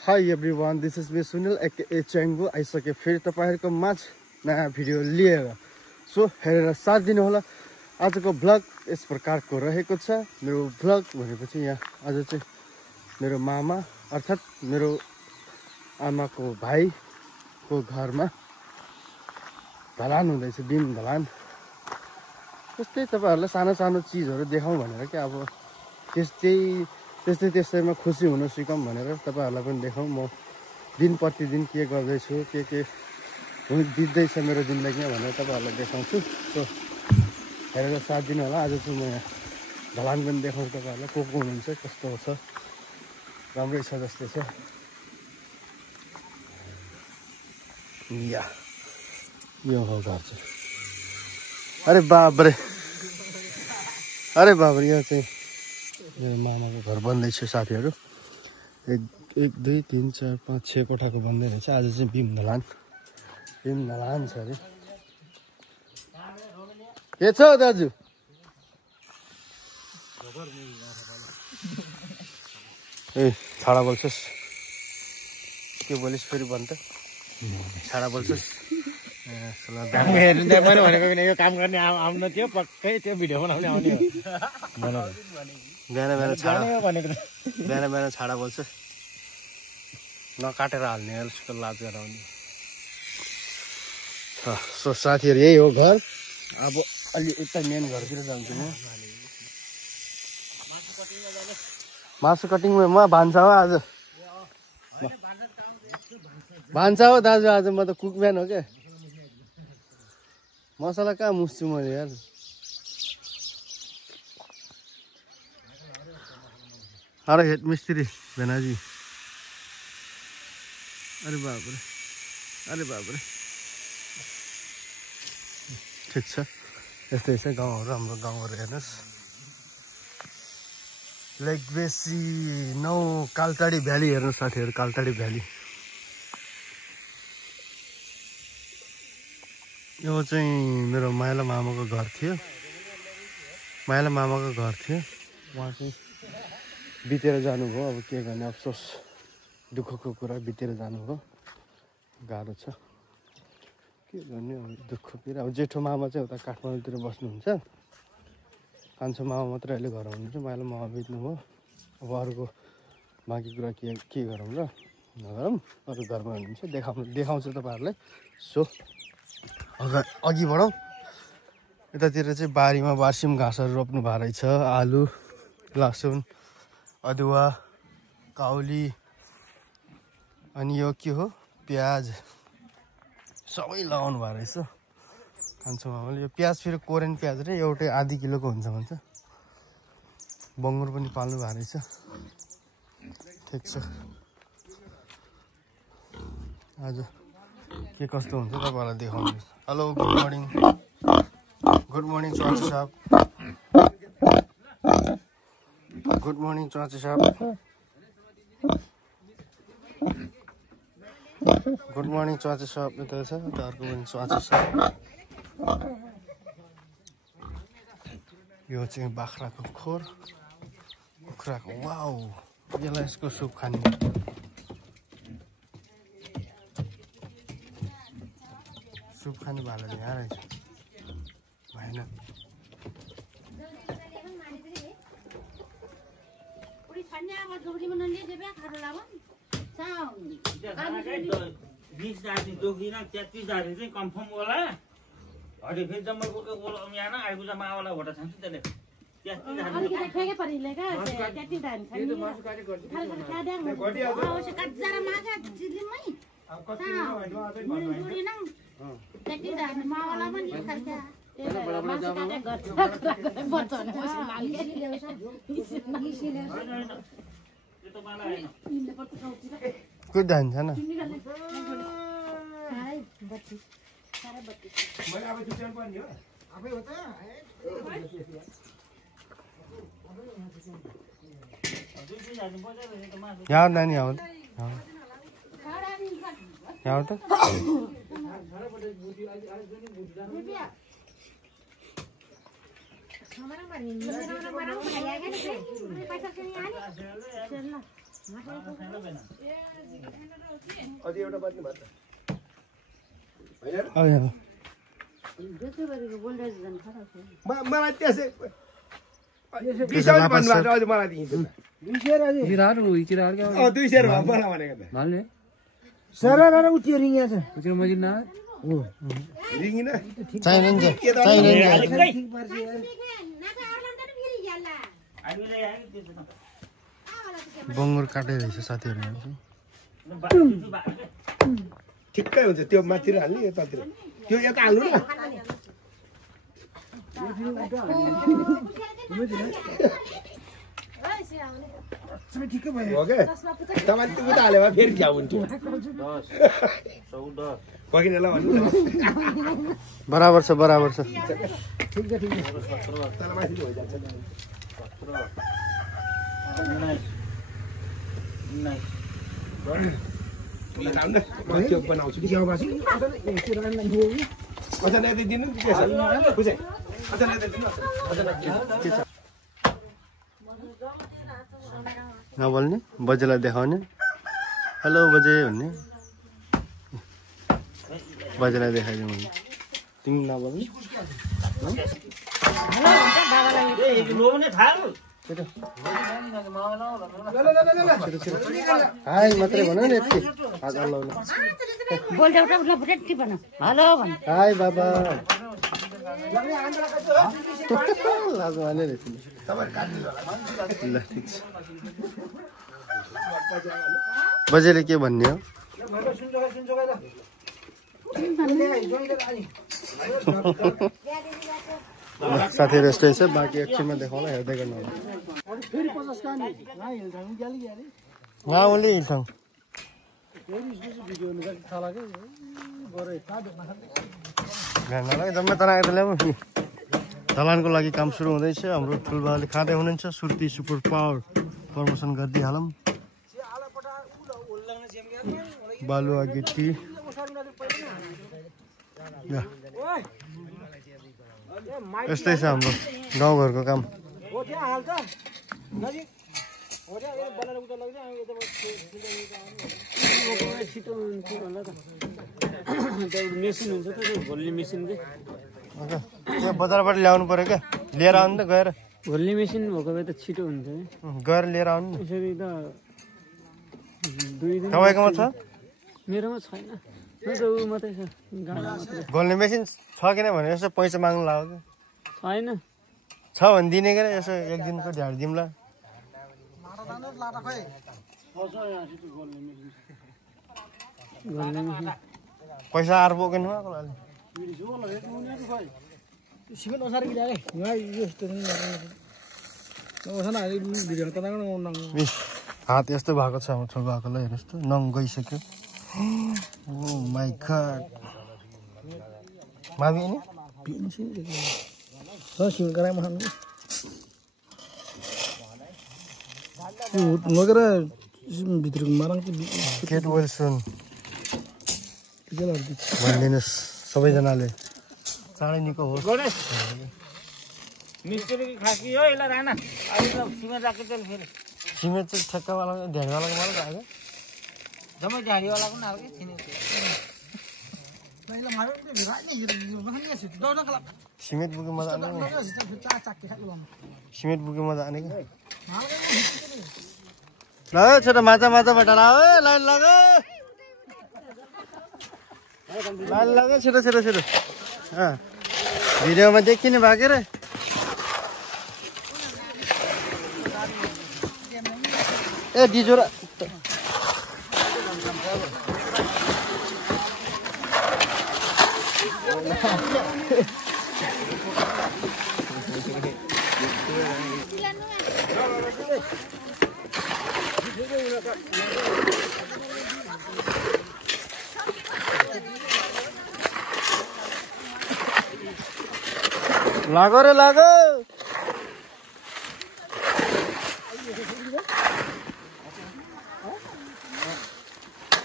High everyone, this is me Sunil एके च्याङ्गो आइसके फेरि तपाईँहरूको माझ नयाँ भिडियो लिएर। सो हेरेर साथ दिनु होला। आजको भ्लग यस प्रकारको रहेको छ। मेरो भ्लग भनेपछि यहाँ आज चाहिँ मेरो मामा अर्थात् मेरो आमाको भाइको घरमा ढलान हुँदैछ, बिम ढलान। त्यस्तै तपाईँहरूलाई सानो सानो चिजहरू देखाउँ भनेर क्या, अब त्यस्तैमा खुसी हुन सिकौँ भनेर तपाईँहरूलाई पनि देखाउँ। म दिन प्रतिदिन के गर्दैछु, के बित्दैछ मेरो जिन्दगीमा भनेर तपाईँहरूलाई देखाउँछु। सो हेरेर साथ दिनु होला। आज चाहिँ म यहाँ ढलान पनि देखाउँछु तपाईँहरूलाई, को हुनुहुन्छ, कस्तो छ, राम्रै छ जस्तो छ। यो हो घर चाहिँ। अरे बाबरे यहाँ चाहिँ मेरो मामाको घर बन्दैछ साथीहरू। 1 2 3 4 5 6 कोठाको बन्दै रहेछ। आज चाहिँ बिम ढलान छ अरे। के छ दाजु? ए छाडा बोल्छस् के बोलिस् फेरि भन् त? छाडा बोल्छस्? हेर्नु त मैले भनेको पनि यो काम गर्ने आउनु थियो, पक्कै त्यो भिडियो बनाउने आउने हो। बिहान छाडा बोल्छ, नकाटेर हाल्ने यसको लाज गराउने। सो साथीहरू यही हो घर। अब अलि उता मेन घरतिर जान्छु म। मासु कटिङमा म भान्सा हो आज। भान्सा हो दाजु, आज म त कुकम्यान हो क्या। मसला कहाँ मुस्छु मैले यार। अरे हेड मिस्त्री भेनाजी। अरे बाबरे ठिक छ। यस्तै छ गाउँहरू, हाम्रो गाउँहरू हेर्नुहोस्। लेक बेसी 9 कालटाडी भ्याली हेर्नु साथीहरू, कालटाडी भ्याली। यो चाहिँ मेरो माइला मामाको घर थियो। उहाँ चाहिँ बितेर जानुभयो। अब के गर्ने, अफसोस, दुःखको कुरा, बितेर जानुभयो। गाह्रो छ, के गर्ने अब, दुःखको कुरा। अब जेठो मामा चाहिँ उता काठमाडौँतिर बस्नुहुन्छ। कान्छो मामा मात्रै अहिले घर हुनुहुन्छ। माइला मामा बित्नुभयो। अब अरूको बाँकी कुरा के गरौँ र, नगरौँ। अरू घरमा हुनुहुन्छ, देखाउँछु तपाईँहरूलाई। सो अघि बढौँ। यतातिर चाहिँ बारीमा वार्सिम घाँसहरू रोप्नु भएको रहेछ। आलु, लसुन, अदुवा, काउली, अनि यो के हो, प्याज सबै लगाउनु भएको रहेछ कान्छो मामाले। यो प्याज फेरि कोरियन प्याज रे, एउटै आधी किलोको हुन्छ भन्छ। बङ्गुर पनि पाल्नु भएको रहेछ। ठिक छ। आज के कस्तो हुन्छ तपाईँहरूलाई देखाउनु। हेलो, गुड मर्निङ चाचा साहब। गुड मर्निङ चाचा साहब। गुड मर्निङ चाचा साहब। यता छ अर्को पनि चाचा साहब। यो चाहिँ बाख्राको खोर, कुखुराको। वाउ, यसलाई यसको सुप खाने। सुप खाने भाला यहाँ रहेछ भएन। कुछ धान छैन। यहाँ नानी आउँछ यहाँ त अझै एउटा बाँच्नु भएको मलाई त्यसै मलाई दिन्छ 200 भनेको त सरर उठ्यो रिङ्या छ रिङ्गिन चाहिँदैन बङ्गुर काटेर रहेछ साथीहरू ठिक्कै हुन्छ त्यो माथितिर हाल्ने यतातिर त्यो यता हाल्नु न ठिकै भयो हो क्या तपाईँ त्यो उता हाल्यो भने फेरि क्या हुन्थ्यो पकिनेला भन्नु बराबर छ ठिक छ तल माथि हो जान्छ त्यो बनाउँछु कि गाउँमा छु अझ ल्याइदिनु नि के छ बुझे अझ ल्याइदिनु के छ नबोल्ने बजेलाई देखाउने हेलो बजे भन्ने बजेलाई देखाइदिउँ भने तिमी नबोल्ने हाई मात्रै भन न यति हात हल्लाउनु हाई बाबा लाज माने ल ठिक छ बजेले के भन्ने हो साथीहरू यस्तै छ बाँकी एकछिनमा देखाउला हेर्दै गर्नु गाउँले हिँड्छौँ जम्मै तनाएर ल्याउँ दलानको लागि काम सुरु हुँदैछ हाम्रो ठुलबाले खाँदै हुनुहुन्छ सुर्ती सुपर पावर प्रमोसन गरिदिइहालौँ बालुवा गिट्टी यस्तै छ हाम्रो गाउँघरको काम बजारबाट ल्याउनु पर्यो क्या लिएर आउनु त गएर घोल्ने मेसिन भएको भए त छिटो हुन्छ गएर लिएर आउनु यसरी त तपाईँकोमा छ मेरोमा छैन मात्रै छ घोल्ने मेसिन छ किनभने यसो पैसा माग्नु लाग्यो छैन छ भने दिने क्या यसो एक दिनको ढ्याड दिउँला पैसा आएर बोकेन हात यस्तो भएको छ हाम्रो छोरो भएकोलाई हेर्नुहोस् त नङ गइसक्यो ओ माई गॉड मामी नि केट विल्सन भनिदिनुहोस् सबैजनाले चाँडै निको होस् सिमेन्ट चाहिँ ठेक्कावाला ढ्याडवालाको मात्रै आयो जम्मै ढ्याडीवालाको पनि हाल्के सिमेन्ट बुके मजा आने सिमेन्ट बुके मजा आने क्या ल छोटो माछा बटाएर लाइन लग छिटो भिडियोमा देखिने भएको रे ए डिजोरा लागो रे लागो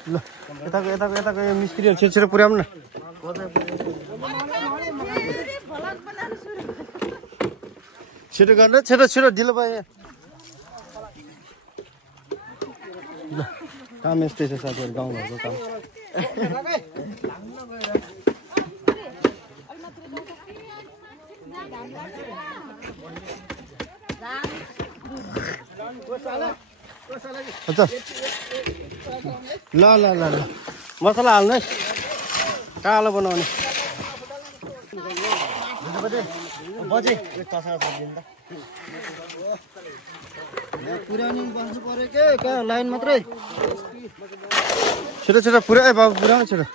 ल यताको यो मिस्त्रीहरू छिटो पुर्याउनु न छिटो गर्नु छिटो ढिलो भयो काम यस्तै छ साथीहरू गाउँघरको काम अच्छा ल ल ल ल मसला हाल्नु है कालो बनाउने पुर्याउनु बस्नु पर्यो के कहाँ लाइन मात्रै छिटो छिटो पुऱ्याए बाबु पुऱ्याउनु छिटो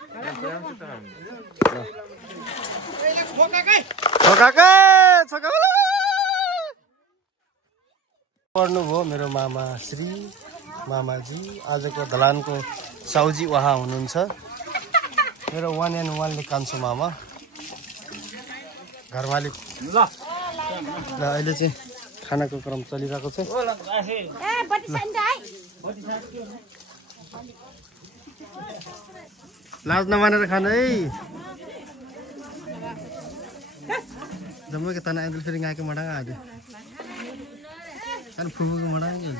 पढ्नुभयो मेरो मामा श्री मामाजी आजको दलानको साउजी उहाँ हुनुहुन्छ मेरो 1 and 1 कान्छो मामा घरमालिक ल अहिले चाहिँ खानाको क्रम चलिरहेको छ लाज नमानेर खानु है जम्मै के तना आइदल फेरि गाके मडाङा आदि kan fufu mana aja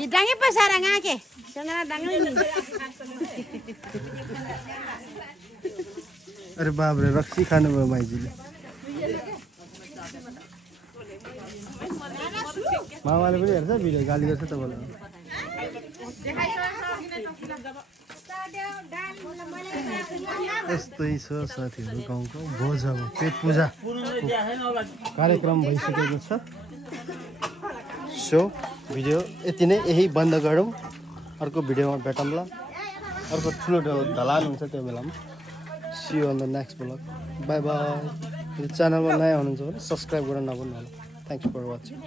hidangnya pasarang aja jangan dangin अरे बाप रे रक्सी खानु भयो माइजीले मामाले पनि हेर्छ भिडियो गाली गर्छ तपाईलाई यस्तै छ साथीहरु गाउँको भोज अब पेट पूजा कार्यक्रम भइसकेको छ सो भिडियो यति नै यही बन्द गरौँ अर्को भिडियोमा भेटौँला अर्को ठुलो ढलान हुन्छ त्यो बेलामा see you on the next vlog bye bye यो च्यानलमा नयाँ हुनुहुन्छ भने सब्स्क्राइब गर्न नभुल्नु होला thanks for watching